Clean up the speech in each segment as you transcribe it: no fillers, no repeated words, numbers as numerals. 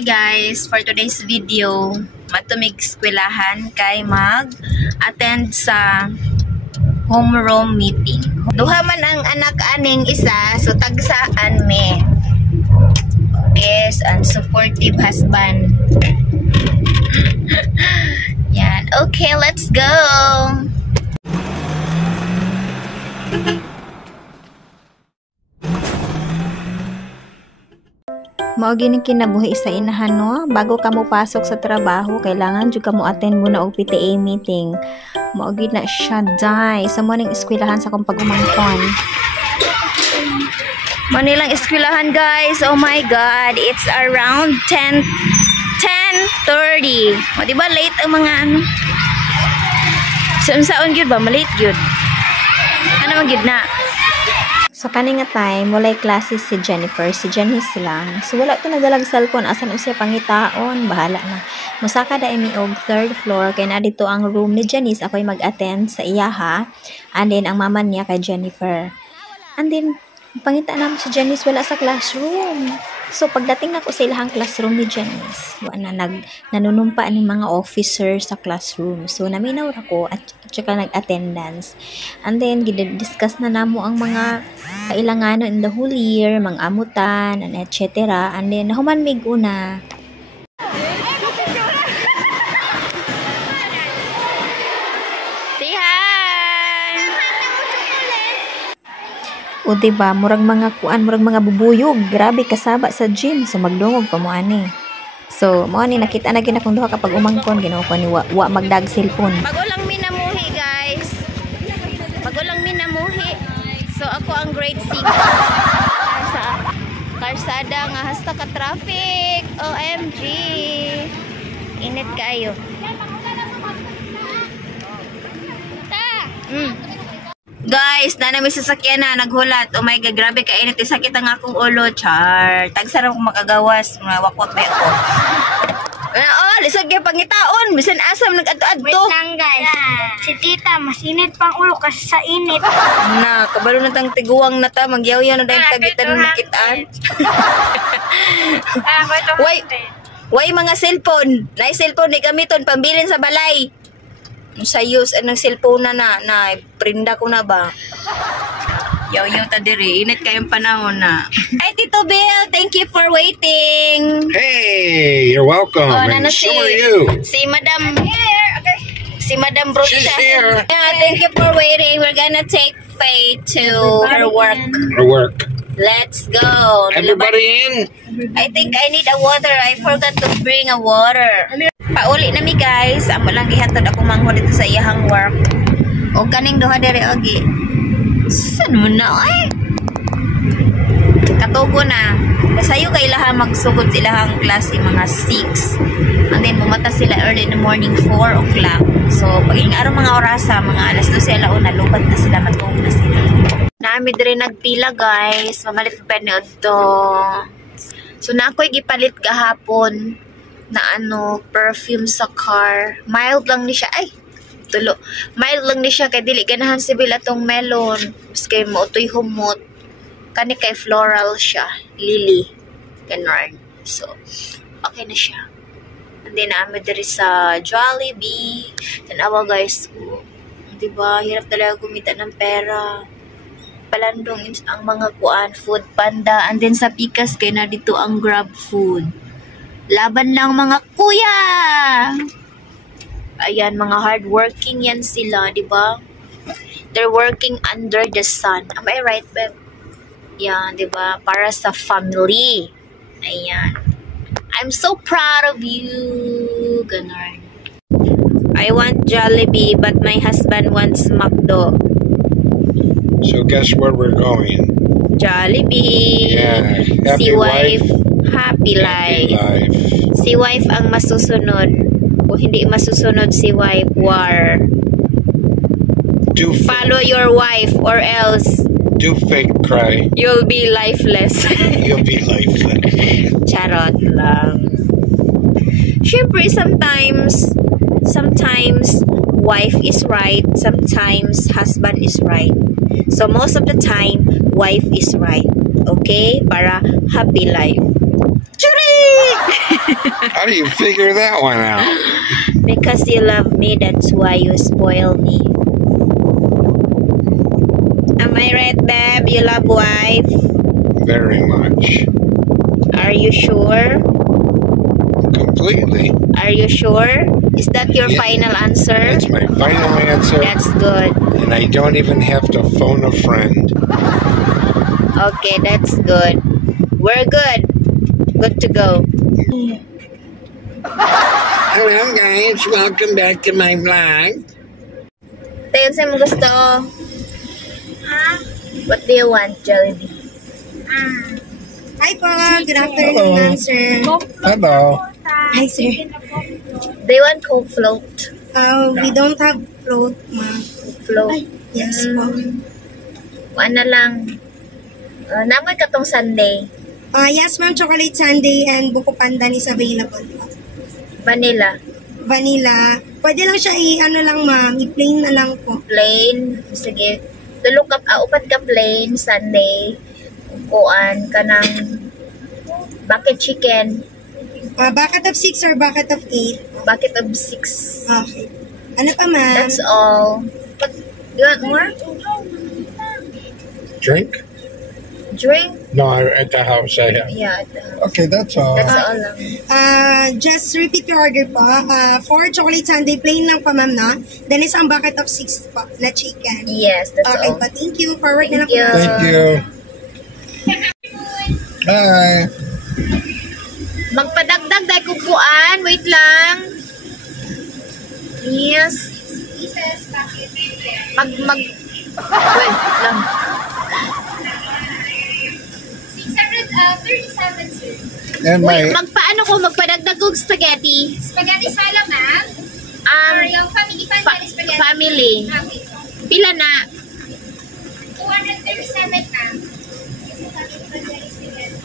Hi guys, for today's video, matumig eskwelahan kay mag-attend sa homeroom meeting. Duha man ang anak aning isa, so tagsaan me. Yes, and supportive husband. Yan. Okay, let's go. Mao gini kinabuhi sa inahan no, bago ka mo pasok sa trabaho kailangan jud ka mo attend muna og PTA meeting. Mao gid na siya day sa mo ning eskwelahan sa akong pag-umangkon. Manilang eskwelahan guys. Oh my god, it's around 10:30. O di ba late ang mga ano? Saon gyud ba malate gyud? Ano man gyud na? So kaning nga time, walay klase si Jennifer, si Janice lang. So wala to nadalag cellphone, asan siya pangitaon, bahala na. Musaka da imi og third floor, kay na dito ang room ni Janice, ako'y mag-attend sa iyaha. And then ang mama niya kay Jennifer. And then pangita naman si Janice wala sa classroom. So pagdating na ko sa ilahang classroom ni Janice, wala nanunumpa ni mga officer sa classroom. So naminaw ra ko at saka nag-attendance. And then discuss na namo ang mga kailangan in the whole year, mga amutan, and etc. And then nahuman mig una. O diba, murag mga kuan, murag mga bubuyog, grabe kasaba sa gym, so magdungog pa mo ani. So, mo ani nakita na gina kung duha kapag umangkon ginawa ko ni wa magdag cellphone. Bago lang minamuhi guys. Bago lang minamuhi. So ako ang grade 6. Sa karsada nga hasta ka traffic. OMG. Init kayo. Guys, nanami sasakyan na, naghulat. Oh my God, grabe kainit. Sakit ang akong ulo, char. Tagsarang kong makagawas. Wakwak ba ako? Oh, lisod kayo pangitaon. Bisan asam nag-adto-adto. Wait lang guys. Si tita, masinit pang ulo kasi sa init. Na, kabalo na tang tiguwang na ta. Magyaw-yaw na dahil tagitan ng makitaan. Why mga cellphone? Na cellphone, di gamiton, pambilin sa balay. Sa use anong cellphone na prinda ko na ba? Yaw ta diri, init kayong panahon na. Ay Tito Bill, thank you for waiting. Hey, you're welcome. Oh, And so are you. you. Si Madam Si Madam Brocha. She's here. Yeah, thank you for waiting. We're gonna take Faye to her work. Her work. Let's go. Everybody in? I think I need a water. I forgot to bring a water. Pauli na mi guys. Amo lang gihatod ako mangho dito sa iyahang work. O kaning duha dere ogi. San mo na ay? Katugo na. Kasayo kay ilaha magsugod sa ilahang klase mga 6. And then bumata sila early in the morning 4 o'clock. So pag araw mga orasa, mga alas 12 alauna, lubat na sila, matulog na sila. Naami diri nagpila guys. Mamalit pa ni to. So na ako'y gipalit gahapon na perfume sa car. Mild lang ni siya. Ay, tulo. Mild lang ni siya kay dili ganahan sibil atong melon. Kay mo utoy humot. Kani kay floral siya. Lily. Ganon. So, okay na siya. And then naami diri sa Jollibee. Tanawa guys. Diba? Hirap talaga gumita ng pera. Palandong ang mga kuan, Food Panda, and then sa Pikas kay na dito ang Grab Food. Laban lang mga kuya. Ayan, mga hardworking yan sila, di ba? They're working under the sun. Am I right, babe? Yan, di ba? Para sa family. Ayan. I'm so proud of you. Ganon. I want Jollibee, but my husband wants McDo. So guess where we're going? Jollibee. Yeah. Si wife, happy life. Si wife ang masusunod. Kung hindi masusunod si wife, war. Follow your wife or else do fake cry. You'll be lifeless. You'll be lifeless. Charot lang. Siyempre, sometimes wife is right, sometimes husband is right. So most of the time, wife is right. Okay? Para happy life. Churi! How do you figure that one out? Because you love me, that's why you spoil me. Am I right, babe? You love wife? Very much. Are you sure? Completely. Are you sure? Is that your Yeah. final answer? That's my final answer. That's good. And I don't even have to phone a friend. Okay, that's good. We're good. Good to go. Hello guys, welcome back to my vlog. Tayo, saan mo gusto? What do you want, Jollibee? Hi po. Good afternoon, ma'am, sir. Hello. Hi, sir. Do you want Coke float? We don't have float, ma'am. Float. Yes po. Ano lang. Namoy ka tong Sunday. Yes, ma'am. Chocolate sundae and buko pandan is available po. Vanilla. Vanilla. Pwede lang siya ano lang, ma'am. I-plain na lang po. Plain. Sige. Tulog ka, upat ka plain Sunday. Kuan ka ng bucket chicken. Bucket of 6 or bucket of 8? Bucket of 6. Okay. Ano pa, ma'am? That's all. But, you want more? Drink? Drink? No, at the house I have. Yeah. Okay, that's all. That's all lang. Just repeat your order po. 4 chocolate sundae, plain lang pa, ma'am, no? Then isang bucket of 6 po na chicken. Yes, that's Okay all. pa. Thank you. Forward na lang Thank you. po. Thank you. Bye. Magpadagdag dahil kukuan. Wait lang. Yes. Wait lang. 637, sir. And Wait, my magpaano ko magpadagdag kong spaghetti? Spaghetti sala, ma'am. Or yung family pan spaghetti. Family. Okay. Pila na? 237, ma'am.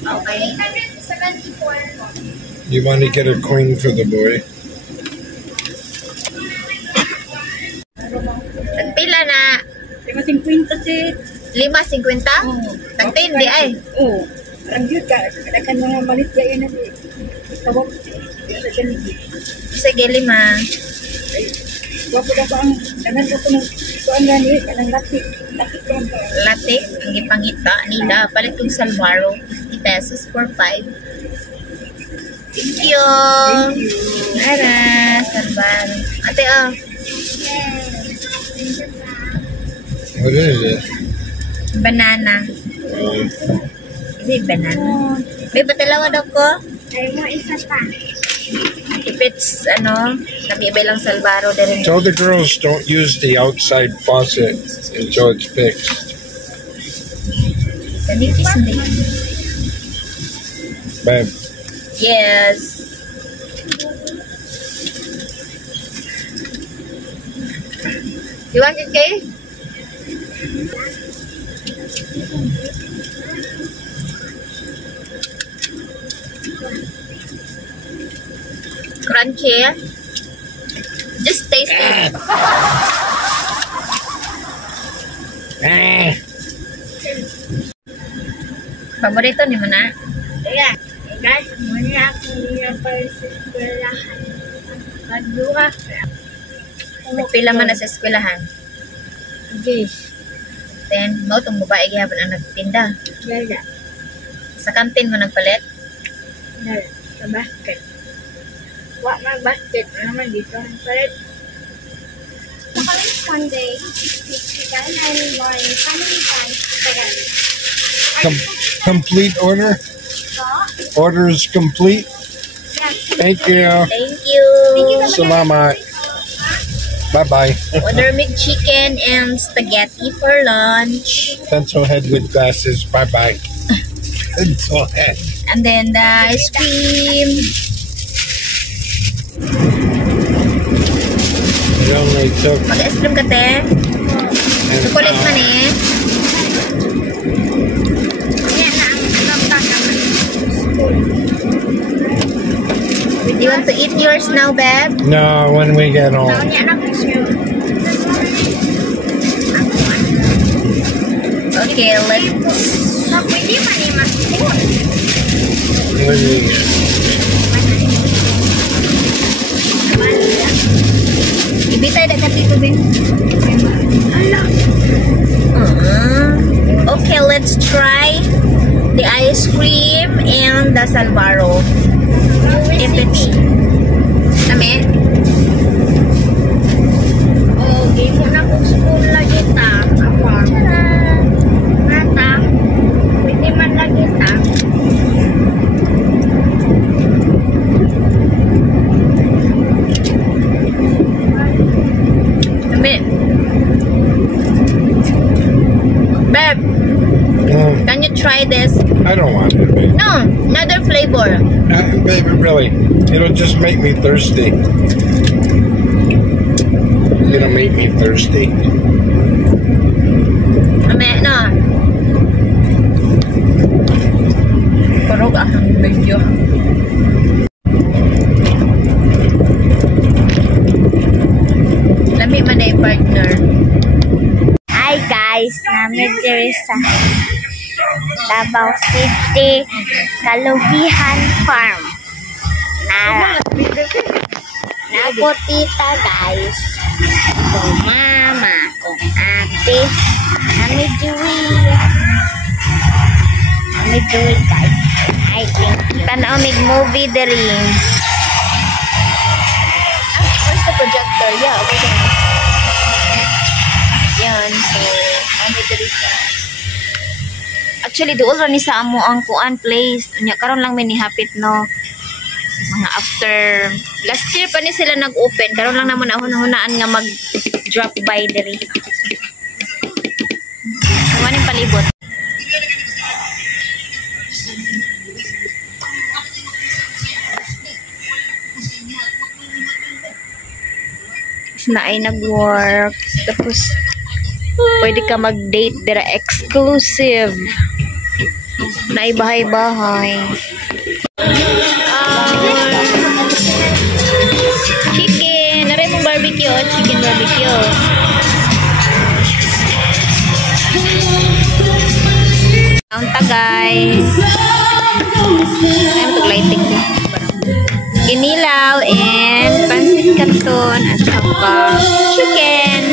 Okay. 874 po. you want to get a queen for the boy? Pila na? 5.50 si 5.50? Tagtindi ay. oh, ang yun ka, kadakan mga malit yan na tawag sa ganito. Sige, 5. Wapo na ba ang danan ko ng kuan gani, kanang lapit ko ang Latte, ang ipangita nila. Palit kong salwaro. 50 pesos for 5. Thank you. Ara, salwaro. Ate, oh. What is it? Banana. Is it banana? May batalawa daw ko? Ay mo, isa pa. If it's, nabibay lang salbaro din. Tell the girls don't use the outside faucet until it's fixed. Kanipis hindi. Babe, Yes. You want it, Kay? Crunchy. Just taste it. Paborito ni mo na? Kaya, guys, muna ako niya pa sa eskwelahan. Magduha. Nagpila man na sa eskwelahan. Yes. Then, mo itong babae gihapon ang nagtinda. Lala. Sa kantin mo nagpalit. Lala. Sa basket. Wa na basket. Ano naman dito? Palit. Chocolate sundae. Chicken and one family pan. complete order? Order is complete? Thank you. Thank you. Salamat. Bye-bye. Order McChicken and spaghetti for lunch. Pencil head with glasses. Bye-bye. Pencil head. And then the ice cream. It only took Mag-ice cream ka, te? an Chocolate man hour. eh. Do you want to eat yours now, babe? No, when we get home. Okay, let's... Pwede man eh, mas When we get tomorrow. Everything. Nami? Oh, game mo na kung school lagi ta. Ako. Nata. Pwede man lagi ta. Nami? Babe, can you try this? I don't want it, babe. No, another flavor. Baby, really. It'll just make me thirsty. It'll make me thirsty. Nami, no. Parog akong video. Lami man na yung partner. Hi guys, namin diri sa Davao City, Kalugihan Farm. Nako tita guys. Kung mama, kung ate, kami Dewey guys. I think you. Tanaw mig movie diri. Where's the projector? Yeah, over there. Yan, so, kami diri sa... Actually, doon rin sa amo ang kuan place. Karon lang may nihapit, no? Mga after... Last year pa ni sila nag-open. Karon lang naman hunaan nga mag-drop by diri. Kawanin palibot. Na ay nag-work. Tapos, pwede ka mag-date dira exclusive. Na ay bahay-bahay. Chicken! Naray mong barbecue. Chicken barbecue. Kaunta guys. Ay, mag-lighting din. Kinilaw and pansit canton at saka chicken.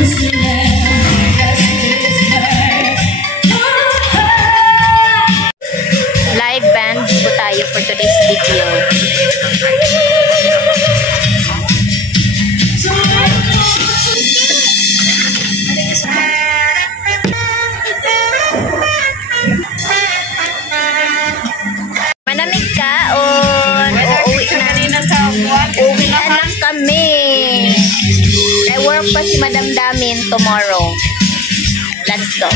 Live band po tayo for today's video. Manamig kaon. Uuwi na lang kami. I work pa si Madam Damin tomorrow. Let's go.